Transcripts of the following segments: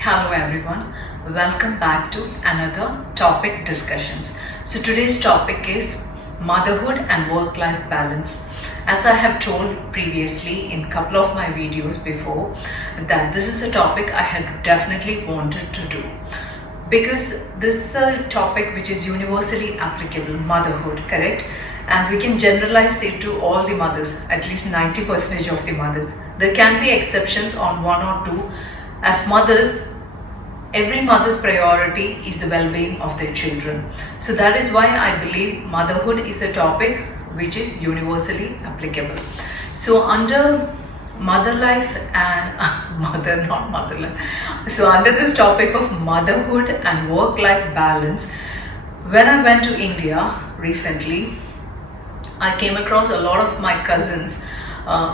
Hello everyone, welcome back to another topic discussions. So today's topic is motherhood and work-life balance. As I have told previously in couple of my videos before, that this is a topic I had definitely wanted to do because this is a topic which is universally applicable, motherhood, correct? And we can generalize it to all the mothers, at least 90% of the mothers. There can be exceptions on one or two. As mothers, every mother's priority is the well-being of their children. So that is why I believe motherhood is a topic which is universally applicable. So under mother life and not mother life. So under this topic of motherhood and work-life balance, when I went to India recently, I came across a lot of my cousins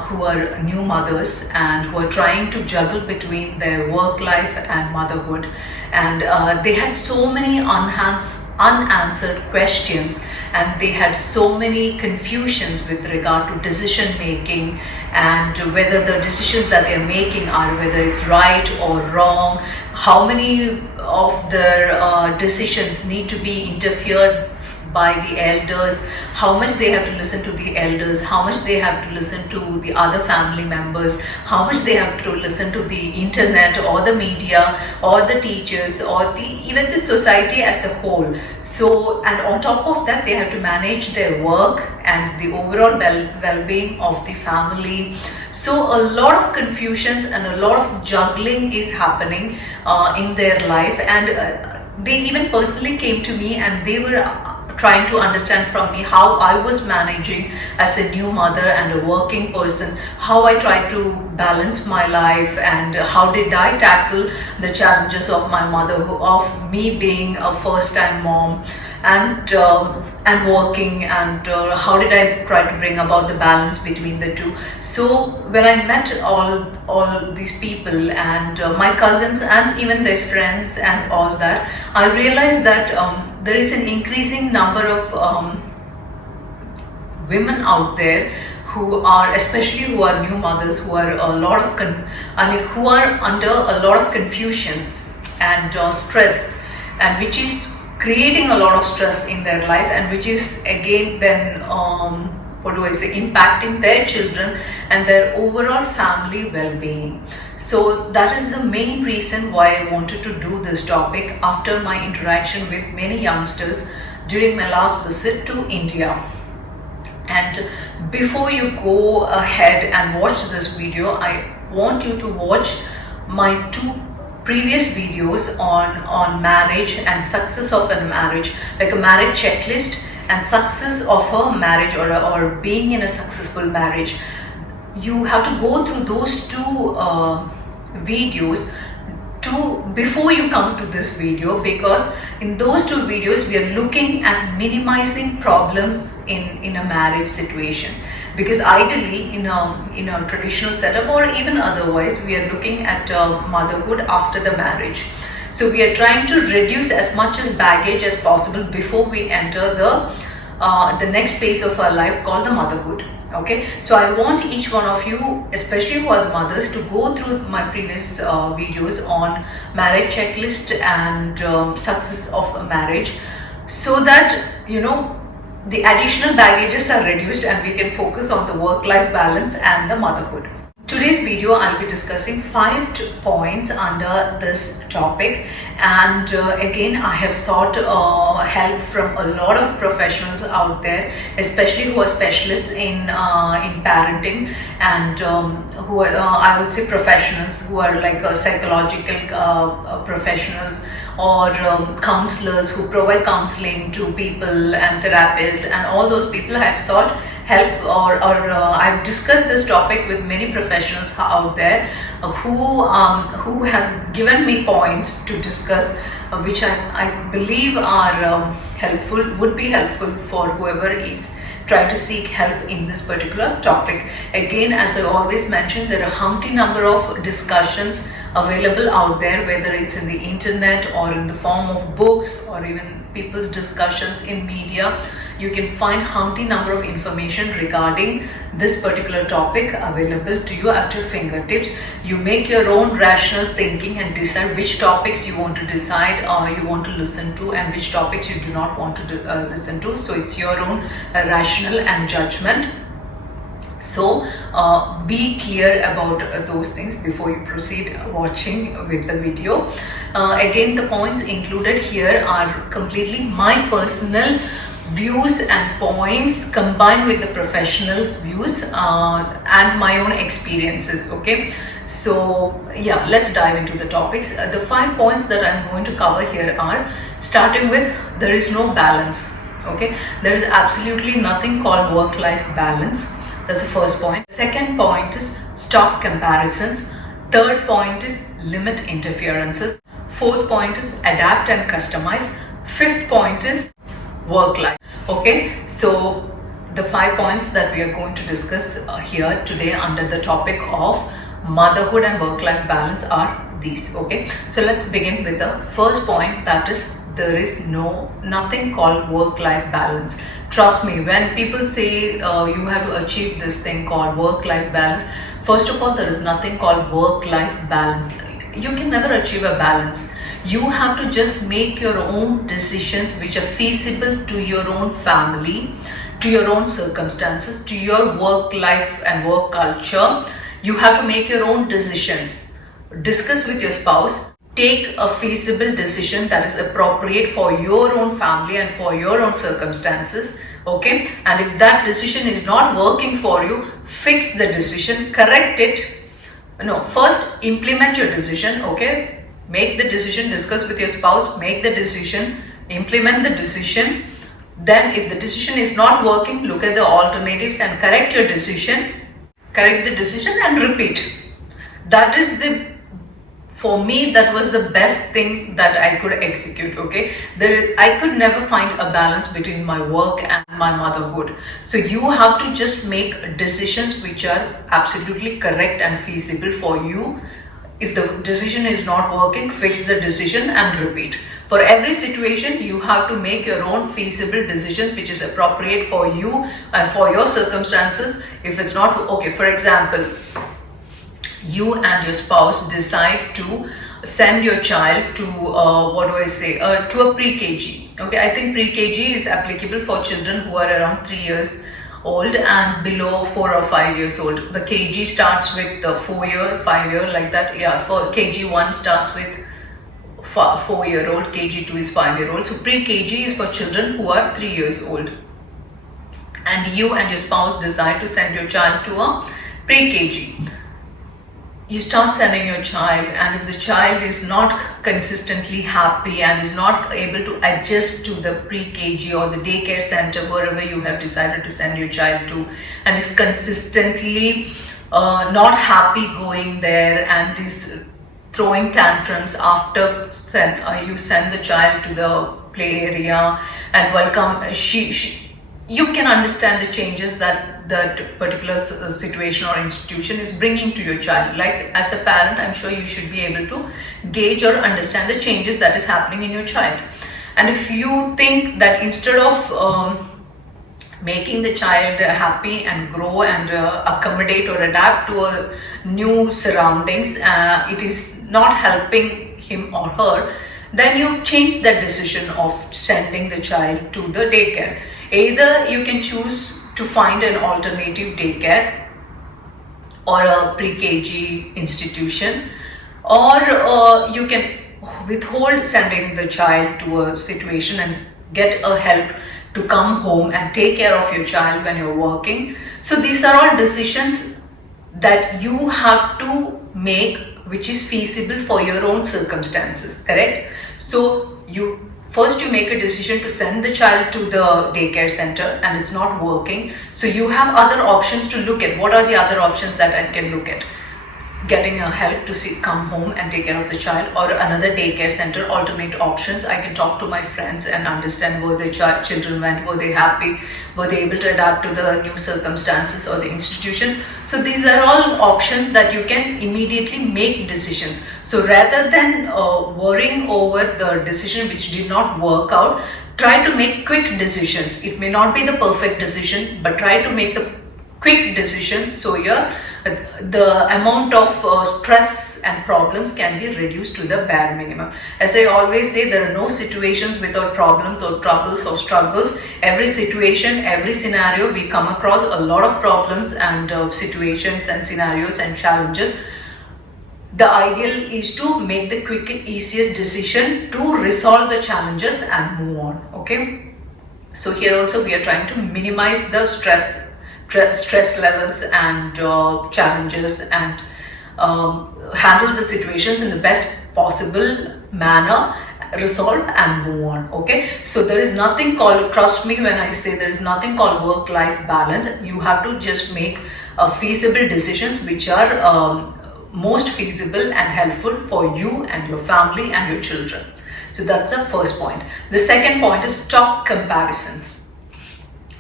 who are new mothers and who are trying to juggle between their work life and motherhood, and they had so many unanswered questions, and they had so many confusions with regard to decision making and whether the decisions that they are making are whether it's right or wrong, how many of their decisions need to be interfered by the elders, how much they have to listen to the elders, how much they have to listen to the other family members, how much they have to listen to the internet or the media or the teachers or even the society as a whole. So, and on top of that, they have to manage their work and the overall well-being of the family. So a lot of confusions and a lot of juggling is happening in their life, and they even personally came to me and they were trying to understand from me how I was managing as a new mother and a working person, how I tried to balance my life, and how did I tackle the challenges of my mother, of me being a first-time mom and working, and how did I try to bring about the balance between the two. So when I met all these people and my cousins and even their friends and all that, I realized that there is an increasing number of women out there who are, especially who are new mothers, who are who are under a lot of confusions and stress, and which is creating a lot of stress in their life, and which is again then impacting their children and their overall family well-being. So that is the main reason why I wanted to do this topic after my interaction with many youngsters during my last visit to India. And before you go ahead and watch this video, I want you to watch my two previous videos on marriage and success of a marriage, like a marriage checklist and success of a marriage, or being in a successful marriage. You have to go through those two videos before you come to this video, because in those two videos we are looking at minimizing problems in a marriage situation. Because ideally in a traditional setup or even otherwise, we are looking at motherhood after the marriage. So we are trying to reduce as much as baggage as possible before we enter the next phase of our life called the motherhood. Okay, so I want each one of you, especially who are the mothers, to go through my previous videos on marriage checklist and success of a marriage, so that the additional baggages are reduced and we can focus on the work-life balance and the motherhood. Today's video, I'll be discussing 5 points under this topic, and again I have sought help from a lot of professionals out there, especially who are specialists in parenting, and who are I would say professionals who are like psychological professionals or counselors who provide counseling to people, and therapists, and all those people have sought help, or I've discussed this topic with many professionals out there who has given me points to discuss, which I believe are would be helpful for whoever is trying to seek help in this particular topic. Again, as I always mention, there are humpty number of discussions available out there, whether it's in the internet or in the form of books or even people's discussions in media. You can find humpty number of information regarding this particular topic available to you at your fingertips. You make your own rational thinking and decide which topics you want to decide or you want to listen to, and which topics you do not want to listen to. So it's your own rational and judgment. So be clear about those things before you proceed watching with the video. Again, the points included here are completely my personal views and points combined with the professionals' views and my own experiences. Okay, so yeah, let's dive into the topics. The 5 points that I'm going to cover here are, starting with, there is no balance. Okay, there is absolutely nothing called work-life balance. That's the first point. Second point is stop comparisons. Third point is limit interferences. Fourth point is adapt and customize. Fifth point is work life. Okay, so the 5 points that we are going to discuss here today under the topic of motherhood and work-life balance are these. Okay, so let's begin with the first point, that is, there is nothing called work-life balance. Trust me, when people say you have to achieve this thing called work-life balance, first of all, there is nothing called work-life balance. You can never achieve a balance. You have to just make your own decisions which are feasible to your own family, to your own circumstances, to your work life and work culture. You have to make your own decisions. Discuss with your spouse. Take a feasible decision that is appropriate for your own family and for your own circumstances. Okay, and if that decision is not working for you, fix the decision, correct it. No, first implement your decision. Okay, make the decision, discuss with your spouse, make the decision, implement the decision. Then if the decision is not working, look at the alternatives and correct your decision. Correct the decision and repeat. That is for me, that was the best thing that I could execute. Okay, I could never find a balance between my work and my motherhood. So you have to just make decisions which are absolutely correct and feasible for you. If the decision is not working, fix the decision and repeat. For every situation, you have to make your own feasible decisions which is appropriate for you and for your circumstances. If it's not okay, for example, you and your spouse decide to send your child to to a pre-KG. Okay, I think pre-KG is applicable for children who are around 3 years old and below 4 or 5 years old. The KG starts with the 4-year, 5-year, like that. Yeah, for KG1 starts with 4-year-old, KG2 is 5-year-old. So pre-KG is for children who are 3 years old. And you and your spouse decide to send your child to a pre-KG. You start sending your child, and if the child is not consistently happy and is not able to adjust to the pre-KG or the daycare center, wherever you have decided to send your child to, and is consistently not happy going there and is throwing tantrums after you send the child to the play area and welcome, you can understand the changes that that particular situation or institution is bringing to your child. Like, as a parent, I'm sure you should be able to gauge or understand the changes that is happening in your child. And if you think that instead of making the child happy and grow and accommodate or adapt to a new surroundings, it is not helping him or her, then you change that decision of sending the child to the daycare. Either you can choose to find an alternative daycare or a pre-KG institution, or you can withhold sending the child to a situation and get a help to come home and take care of your child when you're working. So these are all decisions that you have to make, which is feasible for your own circumstances, correct? So you make a decision to send the child to the daycare center and it's not working. So you have other options to look at. What are the other options that I can look at? Getting a help to come home and take care of the child, or another daycare center, alternate options. I can talk to my friends and understand where the children went, were they happy, were they able to adapt to the new circumstances or the institutions. So these are all options that you can immediately make decisions. So rather than worrying over the decision which did not work out, Try to make quick decisions. It may not be the perfect decision, but try to make the quick decisions so the amount of stress and problems can be reduced to the bare minimum. As I always say, there are no situations without problems or troubles or struggles. Every situation, every scenario, we come across a lot of problems and situations and scenarios and challenges. The ideal is to make the quick, easiest decision to resolve the challenges and move on. Okay. So here also we are trying to minimize the stress levels and challenges, and handle the situations in the best possible manner, resolve and move on. Okay, so there is nothing called, trust me when I say, there is nothing called work-life balance. You have to just make feasible decisions which are most feasible and helpful for you and your family and your children. So that's the first point. The second point is stop comparisons.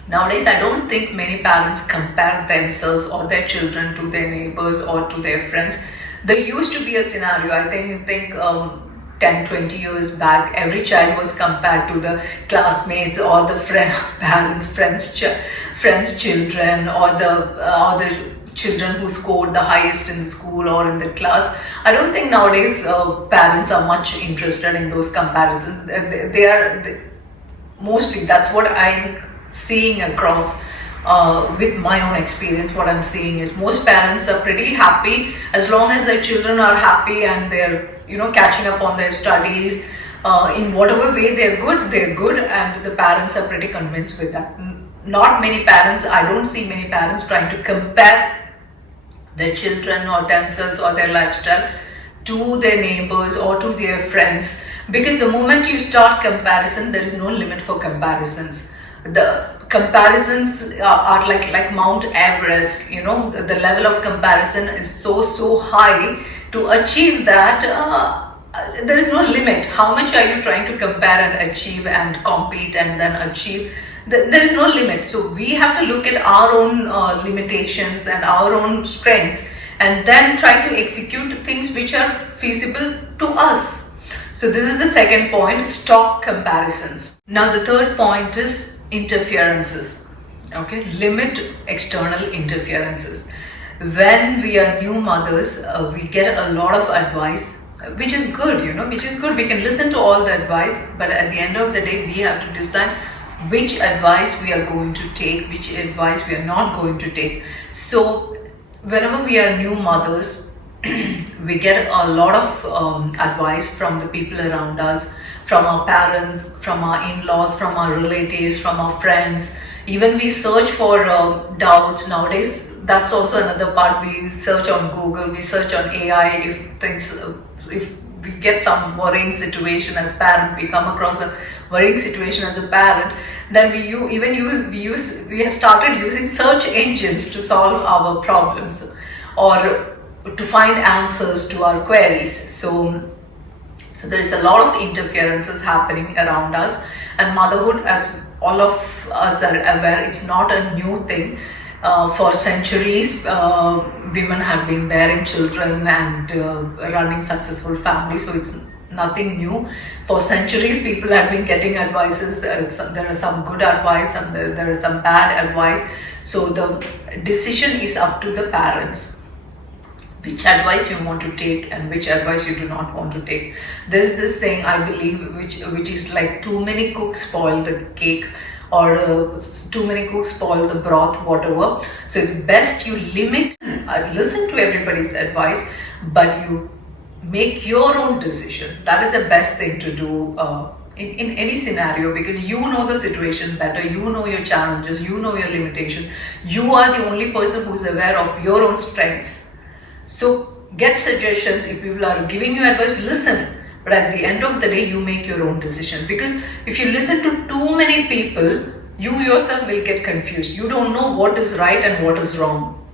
Nowadays, I don't think many parents compare themselves or their children to their neighbors or to their friends. There used to be a scenario, I think 10, 20 years back, every child was compared to the classmates or the friends' children, or the children who scored the highest in the school or in the class. I don't think nowadays parents are much interested in those comparisons. They are mostly, that's what I'm seeing across with my own experience. What I'm seeing is most parents are pretty happy as long as their children are happy and they're catching up on their studies in whatever way they're good, and the parents are pretty convinced with that. Not many parents, I don't see many parents trying to compare their children or themselves or their lifestyle to their neighbors or to their friends, because the moment you start comparison, there is no limit for comparisons. The comparisons are like Mount Everest. The level of comparison is so high. To achieve that, there is no limit. How much are you trying to compare and achieve and compete and then achieve? There is no limit. So we have to look at our own limitations and our own strengths, and then try to execute things which are feasible to us. So this is the second point, stop comparisons. Now the third point is interferences. Okay, limit external interferences. When we are new mothers, we get a lot of advice, which is good, we can listen to all the advice, but at the end of the day, we have to decide which advice we are going to take, which advice we are not going to take. So whenever we are new mothers, we get a lot of advice from the people around us, from our parents, from our in-laws, from our relatives, from our friends. Even we search for doubts nowadays. That's also another part. We search on Google, we search on AI. If we get some worrying situation as parent, we come across a worrying situation as a parent, then we have started using search engines to solve our problems or to find answers to our queries. So there is a lot of interferences happening around us, and motherhood, as all of us are aware, it's not a new thing. For centuries, women have been bearing children and running successful families, so it's nothing new. For centuries, people have been getting advices. There are some good advice and there is some bad advice. So the decision is up to the parents, which advice you want to take and which advice you do not want to take. There's this saying, I believe, which is like, too many cooks spoil the cake, or too many cooks spoil the broth, whatever. So it's best you limit, listen to everybody's advice, but you make your own decisions. That is the best thing to do in any scenario, because you know the situation better, you know your challenges, you know your limitations. You are the only person who's aware of your own strengths. So get suggestions. If people are giving you advice, listen. But at the end of the day, you make your own decision. Because if you listen to too many people, you yourself will get confused. You don't know what is right and what is wrong.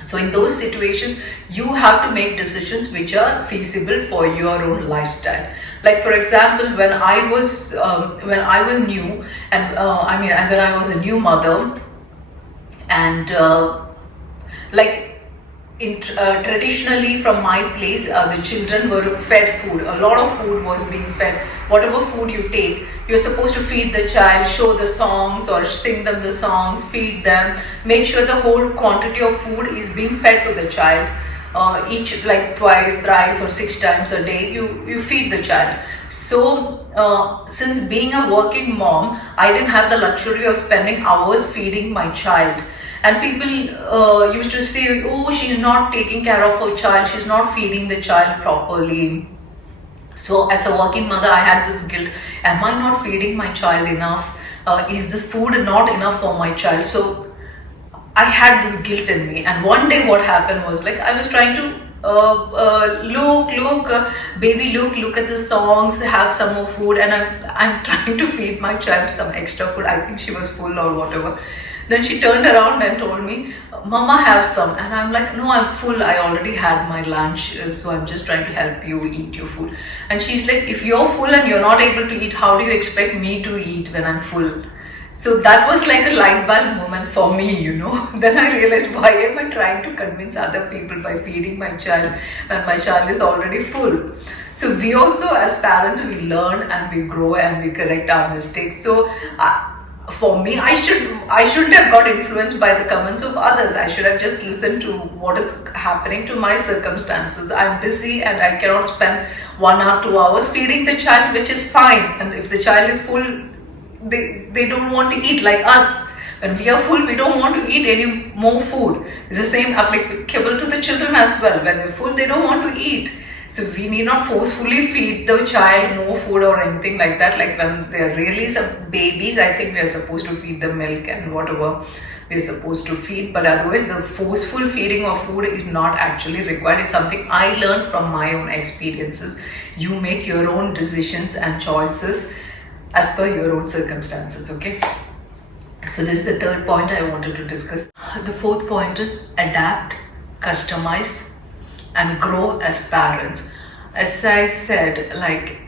So in those situations, you have to make decisions which are feasible for your own lifestyle. Like for example, when I was new, and when I was a new mother, and traditionally from my place, the children were fed food. A lot of food was being fed. Whatever food you take, you're supposed to feed the child, show the songs or sing them the songs, feed them, make sure the whole quantity of food is being fed to the child. Each, like twice, thrice or 6 times a day, you feed the child. So since being a working mom, I didn't have the luxury of spending hours feeding my child. And people used to say, oh, she's not taking care of her child, she's not feeding the child properly. So as a working mother, I had this guilt. Am I not feeding my child enough? Is this food not enough for my child? So I had this guilt in me. And one day what happened was, like, I was trying to baby, look at the songs, have some more food, and I'm trying to feed my child some extra food. I think she was full or whatever. Then she turned around and told me, Mama, have some. And I'm like, no, I'm full. I already had my lunch. So I'm just trying to help you eat your food. And she's like, if you're full and you're not able to eat, how do you expect me to eat when I'm full? So that was like a light bulb moment for me, you know. Then I realized, why am I trying to convince other people by feeding my child when my child is already full? So we also, as parents, we learn and we grow and we correct our mistakes. So for me, I shouldn't have got influenced by the comments of others. I should have just listened to what is happening to my circumstances. I'm busy and I cannot spend 1 hour, 2 hours feeding the child, which is fine. And if the child is full, they don't want to eat like us. When we are full, we don't want to eat any more food. It's the same applicable to the children as well. When they're full, they don't want to eat. So we need not forcefully feed the child more food or anything like that. Like when they're really some babies, I think we are supposed to feed them milk and whatever we're supposed to feed. But otherwise, the forceful feeding of food is not actually required. It's something I learned from my own experiences. You make your own decisions and choices as per your own circumstances, okay? So this is the third point I wanted to discuss. The fourth point is adapt, customize, and grow as parents. As I said, like,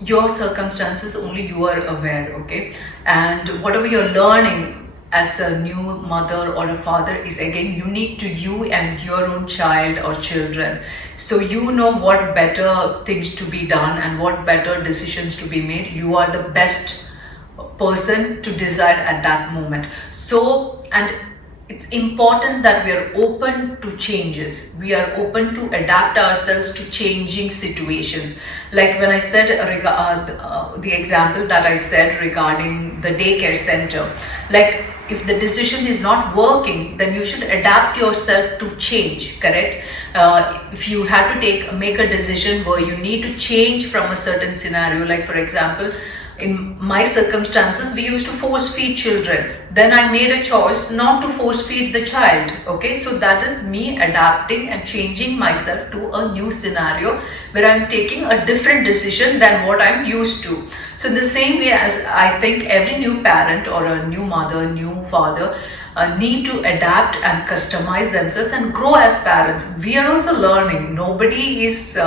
your circumstances only you are aware, okay? And whatever you're learning as a new mother or a father is again unique to you and your own child or children. So you know what better things to be done and what better decisions to be made. You are the best person to decide at that moment. So, and it's important that we are open to changes. We are open to adapt ourselves to changing situations. Like when I said the example that I said regarding the daycare center, like if the decision is not working, then you should adapt yourself to change, correct? If you had to make a decision where you need to change from a certain scenario, like for example, in my circumstances, we used to force feed children. Then I made a choice not to force feed the child. Okay, so that is me adapting and changing myself to a new scenario where I'm taking a different decision than what I'm used to. So in the same way, as I think every new parent or a new mother, new father need to adapt and customize themselves and grow as parents. We are also learning. Nobody is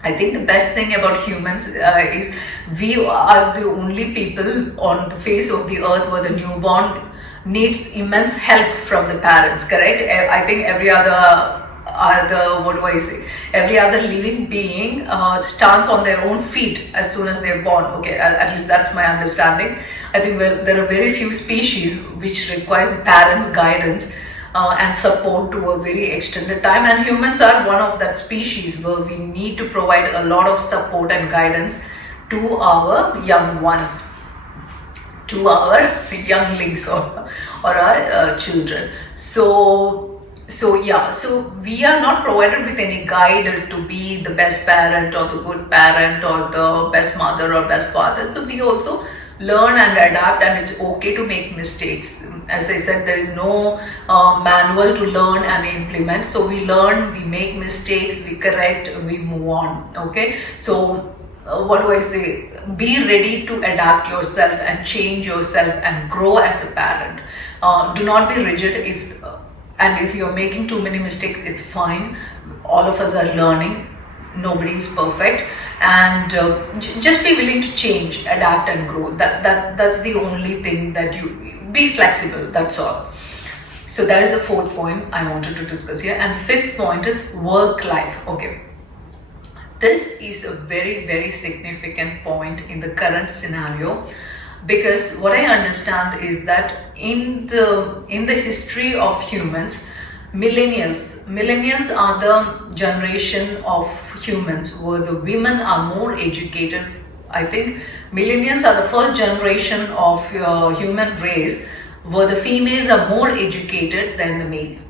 I think the best thing about humans is we are the only people on the face of the earth where the newborn needs immense help from the parents, correct? I think every other every other living being stands on their own feet as soon as they're born. Okay, at least that's my understanding. I think there are very few species which requires parents' guidance and support to a very extended time, and humans are one of that species where we need to provide a lot of support and guidance to our young ones, to our younglings or our children. So we are not provided with any guide to be the best parent or the good parent or the best mother or best father. So we also learn and adapt, and it's okay to make mistakes. As I said, there is no manual to learn and implement. So we learn, we make mistakes, we correct, we move on. Okay, so what do I say? Be ready to adapt yourself and change yourself and grow as a parent. Do not be rigid. If you're making too many mistakes, it's fine. All of us are learning. Nobody is perfect, and just be willing to change, adapt, and grow. That's the only thing that you be flexible. That's all. So that is the fourth point I wanted to discuss here. And fifth point is work life. Okay, this is a very, very significant point in the current scenario, because what I understand is that in the history of humans, millennials are the generation of humans where the women are more educated. I think millennials are the first generation of human race where the females are more educated than the males.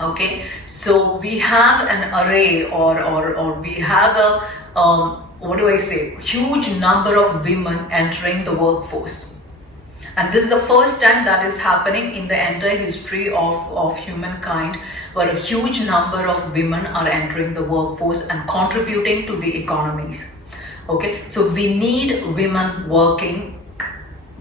Okay, so we have an array, or we have a what do I say, huge number of women entering the workforce, and this is the first time that is happening in the entire history of humankind, where a huge number of women are entering the workforce and contributing to the economies. Okay, so we need women working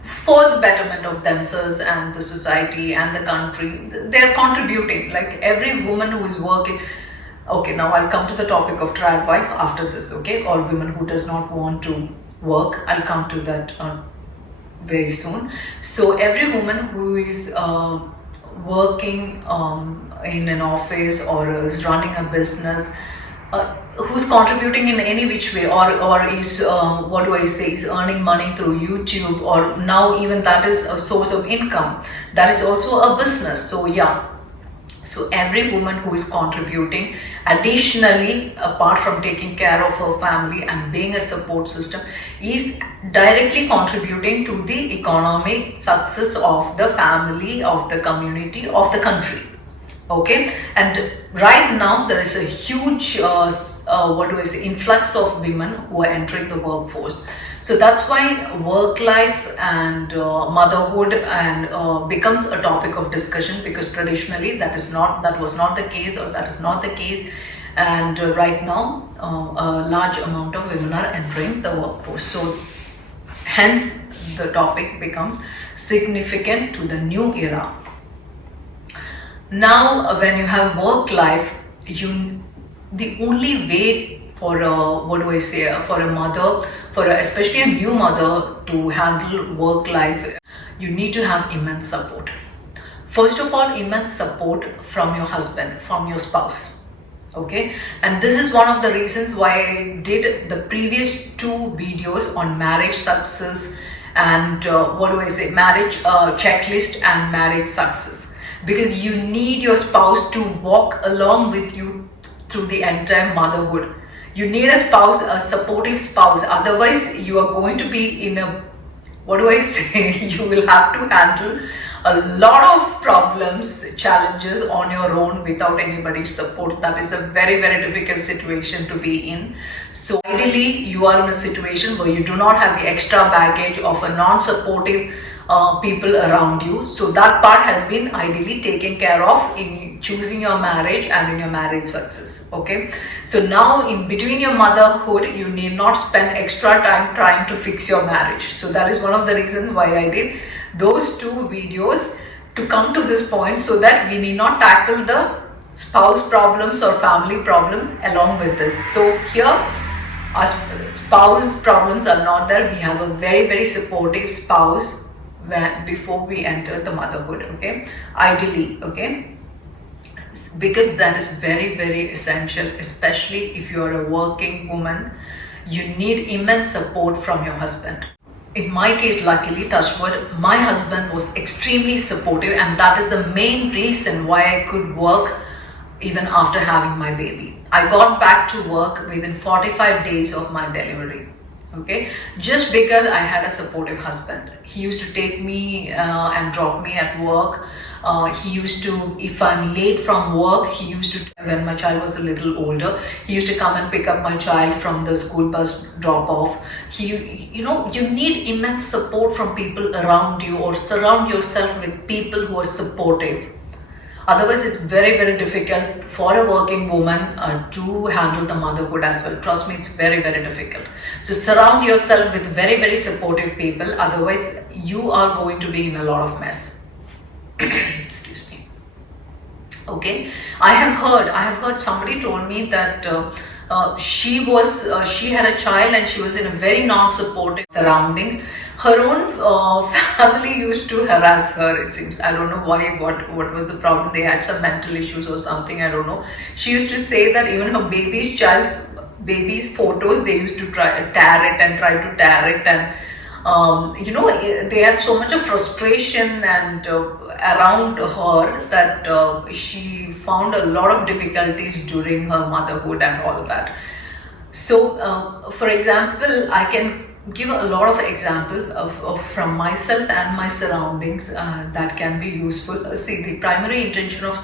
for the betterment of themselves and the society and the country. They're contributing, like every woman who is working. Okay, now I'll come to the topic of Tradwife after this, okay, or women who does not want to work. I'll come to that very soon. So every woman who is working in an office or is running a business, who's contributing in any which way, or is what do I say, is earning money through YouTube, or now even that is a source of income, that is also a business. So yeah, so every woman who is contributing additionally, apart from taking care of her family and being a support system, is directly contributing to the economic success of the family, of the community, of the country. Okay, and right now there is a huge what do I say, influx of women who are entering the workforce. So that's why work life and motherhood and becomes a topic of discussion, because traditionally that was not the case, or that is not the case. And right now a large amount of women are entering the workforce, so hence the topic becomes significant to the new era. Now, when you have work life, the only way for a, what do I say, for a mother, especially a new mother, to handle work life, you need to have immense support. First of all, immense support from your husband, from your spouse. Okay, and this is one of the reasons why I did the previous two videos on marriage success and what do I say, marriage checklist and marriage success. Because you need your spouse to walk along with you through the entire motherhood. You need a spouse, a supportive spouse. Otherwise, you are going to be in a, what do I say, you will have to handle a lot of problems, challenges on your own without anybody's support. That is a very, very difficult situation to be in. So ideally, you are in a situation where you do not have the extra baggage of a non-supportive people around you. So that part has been ideally taken care of in choosing your marriage and in your marriage success. Okay, so now in between your motherhood, you need not spend extra time trying to fix your marriage. So that is one of the reasons why I did those two videos, to come to this point, so that we need not tackle the spouse problems or family problems along with this. So here our spouse problems are not there. We have a very, very supportive spouse before we enter the motherhood. Okay, ideally. Okay, because that is very, very essential, especially if you are a working woman. You need immense support from your husband. In my case, luckily, touch wood, my husband was extremely supportive, and that is the main reason why I could work even after having my baby. I got back to work within 45 days of my delivery. Okay, just because I had a supportive husband. He used to take me and drop me at work. He used to, if I'm late from work, he used to, when my child was a little older, he used to come and pick up my child from the school bus drop off. You know, you need immense support from people around you, or surround yourself with people who are supportive. Otherwise, it's very, very difficult for a working woman to handle the motherhood as well. Trust me, it's very, very difficult. So surround yourself with very, very supportive people. Otherwise, you are going to be in a lot of mess. Excuse me. Okay, I have heard somebody told me that She had a child and she was in a very non-supportive surroundings. Her own family used to harass her, it seems. I don't know why, what was the problem. They had some mental issues or something, I don't know. She used to say that even her baby's photos, they used to try to tear it, and they had so much of frustration and around her that she found a lot of difficulties during her motherhood and all that. So, for example, I can give a lot of examples of from myself and my surroundings that can be useful. See, the primary intention of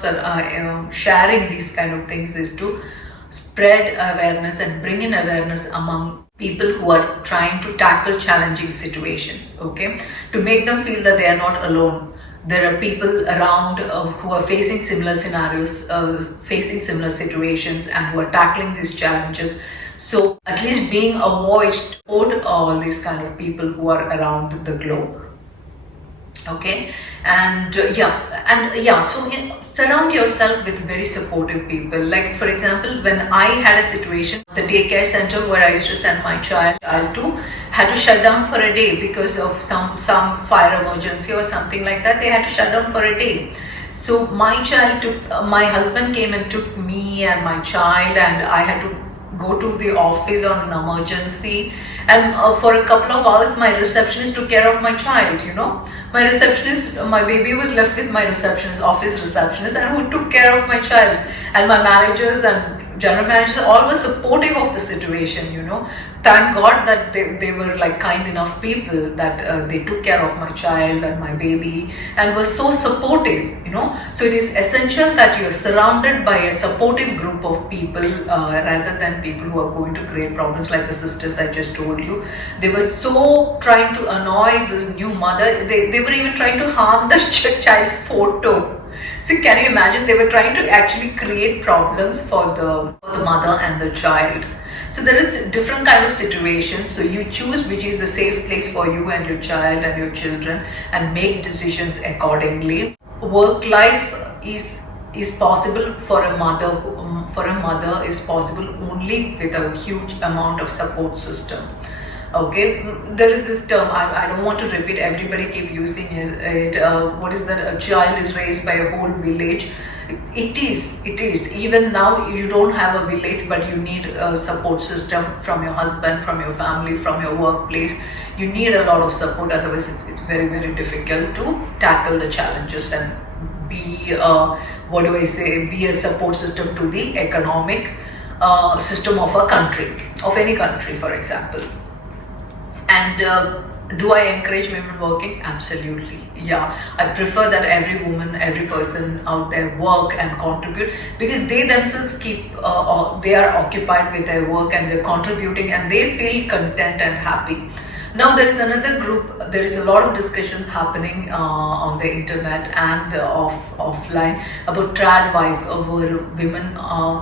sharing these kind of things is to spread awareness and bring in awareness among people who are trying to tackle challenging situations, okay? To make them feel that they are not alone. There are people around who are facing similar scenarios, facing similar situations, and who are tackling these challenges. So at least being a voice to support all these kind of people who are around the globe. Okay, and so surround yourself with very supportive people. Like, for example, when I had a situation, the daycare center where I used to send my child to had to shut down for a day because of some fire emergency or something like that. They had to shut down for a day. So my husband came and took me and my child, and I had to go to the office on an emergency, and for a couple of hours my receptionist took care of my child. My baby was left with my office receptionist, and who took care of my child, and my managers and general managers all were supportive of the situation. Thank God that they were like kind enough people that they took care of my child and my baby and were so supportive. So it is essential that you are surrounded by a supportive group of people rather than people who are going to create problems, like the sisters I just told you. They were so trying to annoy this new mother. They were even trying to harm the child's photo. So can you imagine? They were trying to actually create problems for the mother and the child. So there is different kind of situations. So you choose which is the safe place for you and your child and your children, and make decisions accordingly. Work life is possible for a mother. For a mother is possible only with a huge amount of support system. Okay, there is this term, I don't want to repeat, everybody keep using it. What is that? A child is raised by a whole village. It is. Even now you don't have a village, but you need a support system from your husband, from your family, from your workplace. You need a lot of support, otherwise it's very, very difficult to tackle the challenges and be a support system to the economic system of a country, of any country, for example. And do I encourage women working? Absolutely. Yeah, I prefer that every woman, every person out there work and contribute, because they themselves they are occupied with their work and they're contributing and they feel content and happy. Now there is another group, there is a lot of discussions happening on the internet and offline about Tradwife, where women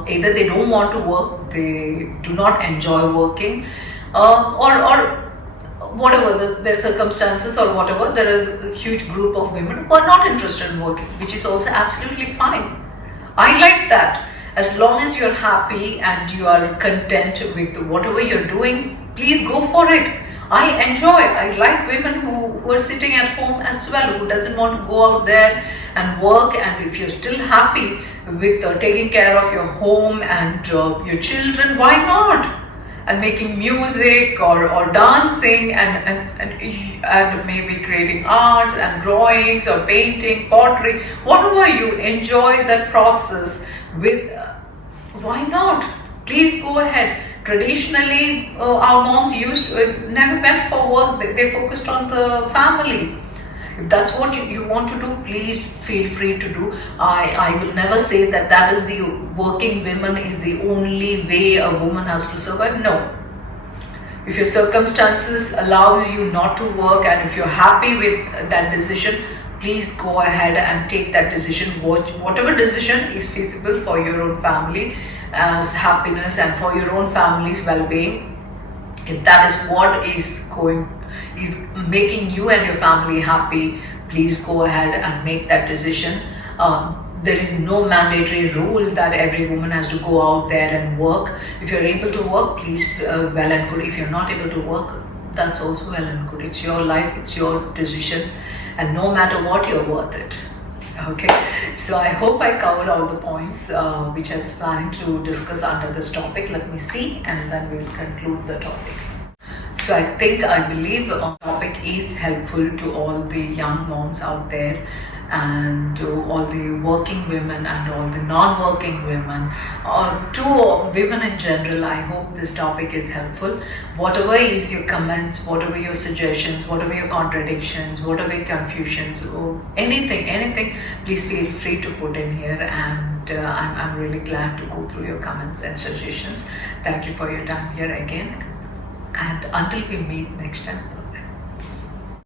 either they don't want to work, they do not enjoy working, or whatever their circumstances or whatever. There are a huge group of women who are not interested in working, which is also absolutely fine. I like that. As long as you're happy and you are content with whatever you're doing, please go for it. I like women who are sitting at home as well, who doesn't want to go out there and work. And if you're still happy with taking care of your home and your children, why not? And making music or dancing and maybe creating arts and drawings or painting, pottery, whatever you enjoy that process with, why not? Please go ahead. Traditionally, our moms never went for work. They focused on the family. If that's what you want to do, please feel free to do. I will never say that is the working women is the only way a woman has to survive. No. If your circumstances allows you not to work, and if you're happy with that decision, please go ahead and take that decision. Whatever decision is feasible for your own family as happiness and for your own family's well-being. If that is what is making you and your family happy, please go ahead and make that decision. There is no mandatory rule that every woman has to go out there and work. If you're able to work, please, well and good. If you're not able to work, that's also well and good. It's your life, it's your decisions, and no matter what, you're worth it. Okay, so I hope I covered all the points which I was planning to discuss under this topic. Let me see, and then we will conclude the topic. So I believe the topic is helpful to all the young moms out there, and to all the working women and all the non-working women, or to women in general. I hope this topic is helpful. Whatever is your comments, whatever your suggestions, whatever your contradictions, whatever your confusions, or anything, please feel free to put in here, and I'm really glad to go through your comments and suggestions. Thank you for your time here again, and until we meet next time,